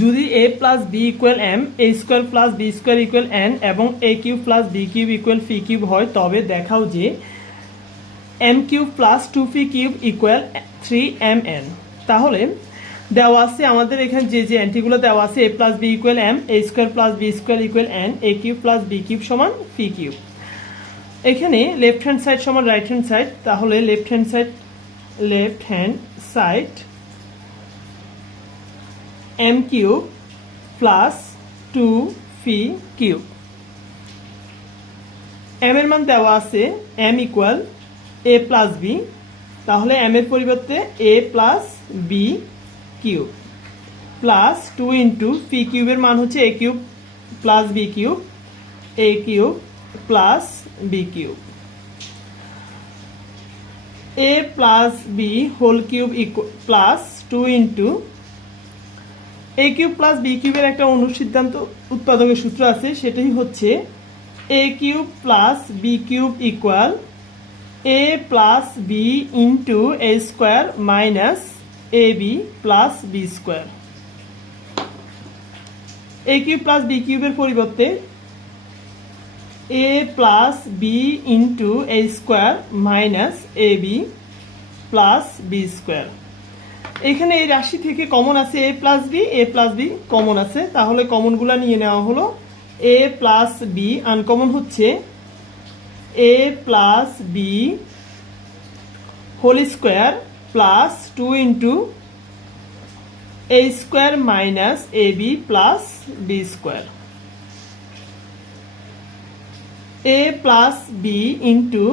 যদি a plus B equal M, A square plus B square equal N এবং A cube plus B cube equal P cube হয়, তবে দেখাও যে M cube plus two P cube equal 3mn। তাহলে দেওয়া আছে আমাদের এখানে যে অ্যান্টিগুলো দেওয়া আছে, A plus B equal M, A square plus B square equal N, A cube plus B cube সমান ফি কিউব। এখানে লেফট হ্যান্ড সাইড সমান রাইট হ্যান্ড সাইড, তাহলে left hand side M cube plus two P cube. M এর মান দেওয়া আছে M equal A plus B, তাহলে M এর পরিবর্তে A plus B cube plus two into P কিউবের মান হচ্ছে A cube plus B cube, A cube plus B cube, A plus B whole cube plus two into A cube plus B কিউবের একটা অনুসিদ্ধান্ত উৎপাদকের সূত্র আছে, সেটাই হচ্ছে A cube plus B cube equal A plus B into A square minus A B plus B square. A cube plus B কিউবের পরিবর্তে A plus B into A square minus A B plus B square. এখানে এই রাশি থেকে common আছে A plus B common আছে, তাহলে কমনগুলা নিয়ে নেওয়া হলো। এ প্লাস বি আনকমন হচ্ছে A plus B whole square plus two into A square minus A B plus B square. A plus B into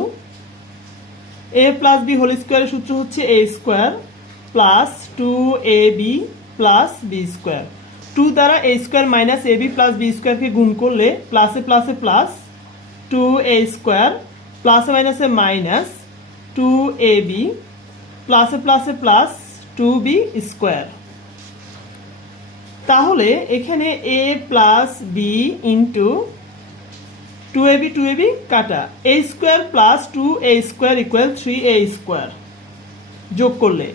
A plus B whole স্কোয়ারের সূত্র হচ্ছে A square plus two A B plus B square. Two দ্বারা A square minus A B plus B স্কোয়ারকে গুণ করলে প্লাসে প্লাসে plus two A square, প্লাসে মাইনাসে মাইনাস টু এ বি, প্লাসে প্লাসে প্লাস টু বি স্কোয়ার। তাহলে এখানে A plus B into two A B কাটা, A square plus two A square equal 3a square যোগ করলে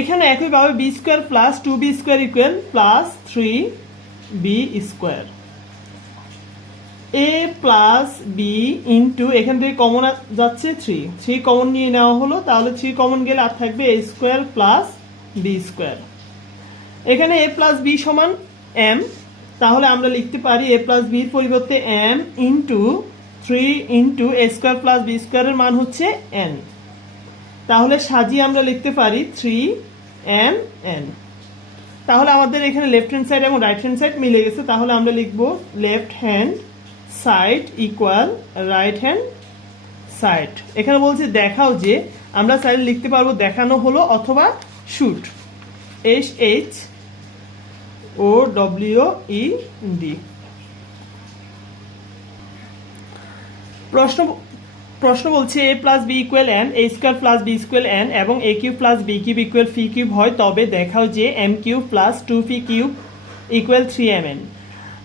এখানে একইভাবে B square plus two B square equal plus 3b square. A plus B into এখান থেকে common যাচ্ছে 3 common নিয়ে নেওয়া হলো, তাহলে 3 কমন গেলে আর থাকবে এ স্কোয়ার প্লাস বি স্কোয়ার। এখানে এ প্লাস বি সমান এম, তাহলে আমরা লিখতে পারি এ প্লাস বির পরিবর্তে M into 3 into A square plus B স্কোয়ারের মান হচ্ছে এন, তাহলে সাজিয়ে আমরা লিখতে পারি 3mn। তাহলে আমাদের এখানে লেফট হ্যান্ড সাইড এবং রাইট হ্যান্ড সাইড মিলে গেছে, তাহলে আমরা লিখব left hand side equal right hand side. এখানে বলছে দেখাও যে, আমরা চাইলে লিখতে পারবো দেখানো হলো অথবা শুট, SHOWED। প্রশ্ন বলছে A plus B equal N, A square plus B square N এবং A cube plus B cube equal P cube হয়, তবে দেখাও যে M cube plus two P cube equal 3mn।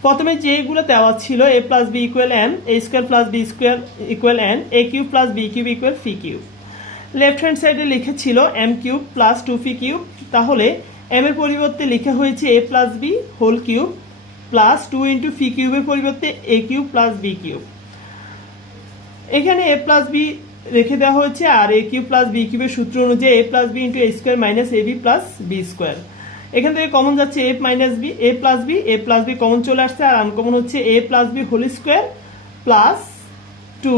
প্রথমে যেগুলো দেওয়া ছিল A plus B equal N, A square plus B square equal N, A cube plus B cube equal P cube. Left hand সাইডে লিখেছিল M cube plus two P cube, তাহলে M এর পরিবর্তে লেখা হয়েছে A plus B whole cube plus two into P কিউবের পরিবর্তে A cube plus B cube. এখানে এ প্লাস বি রেখে দেওয়া হয়েছে, আর এ কিউব প্লাস বি কিউবের সূত্র অনুযায়ী A plus B into A square minus A B plus B square. এখান থেকে কমন যাচ্ছে A minus B, A plus B common চলে আসছে, আর আনকমন হচ্ছে A plus B whole square plus two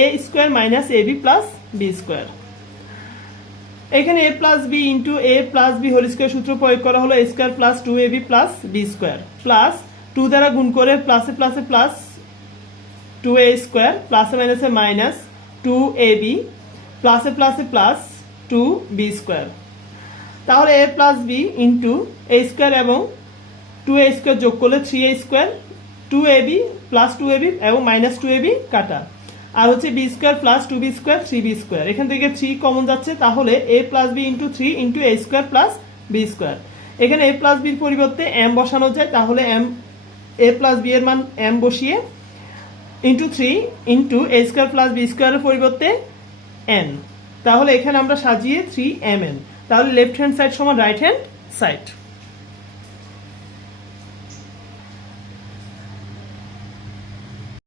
A square minus A B plus B square. এখানে A plus B into A plus B whole square সূত্র প্রয়োগ করা হলো A square plus two A B plus B square plus two দ্বারা গুণ করে প্লাসে প্লাসে প্লাস টু এ স্কোয়ার, প্লাসে মাইনাসে মাইনাস টু এ বি, প্লাসে প্লাসে প্লাস টু বি স্কোয়ার। তাহলে A plus B into A square এবং টু এ স্কোয়ার যোগ করলে 3a square, two A B plus two A B এবং মাইনাস টু এ বি কাটা, আর হচ্ছে B square plus two B square 3b square. এখান থেকে 3 কমন যাচ্ছে, তাহলে A plus B into 3 into A square plus B square. এখানে A plus বির পরিবর্তে এম বসানো যায়, তাহলে এ প্লাস বি এর মান এম বসিয়ে into 3 into A square plus B স্কোয়ারের পরিবর্তে এন, তাহলে এখানে আমরা সাজিয়ে 3mn। তাহলে লেফট হ্যান্ড সাইড সমান রাইট হ্যান্ড সাইড।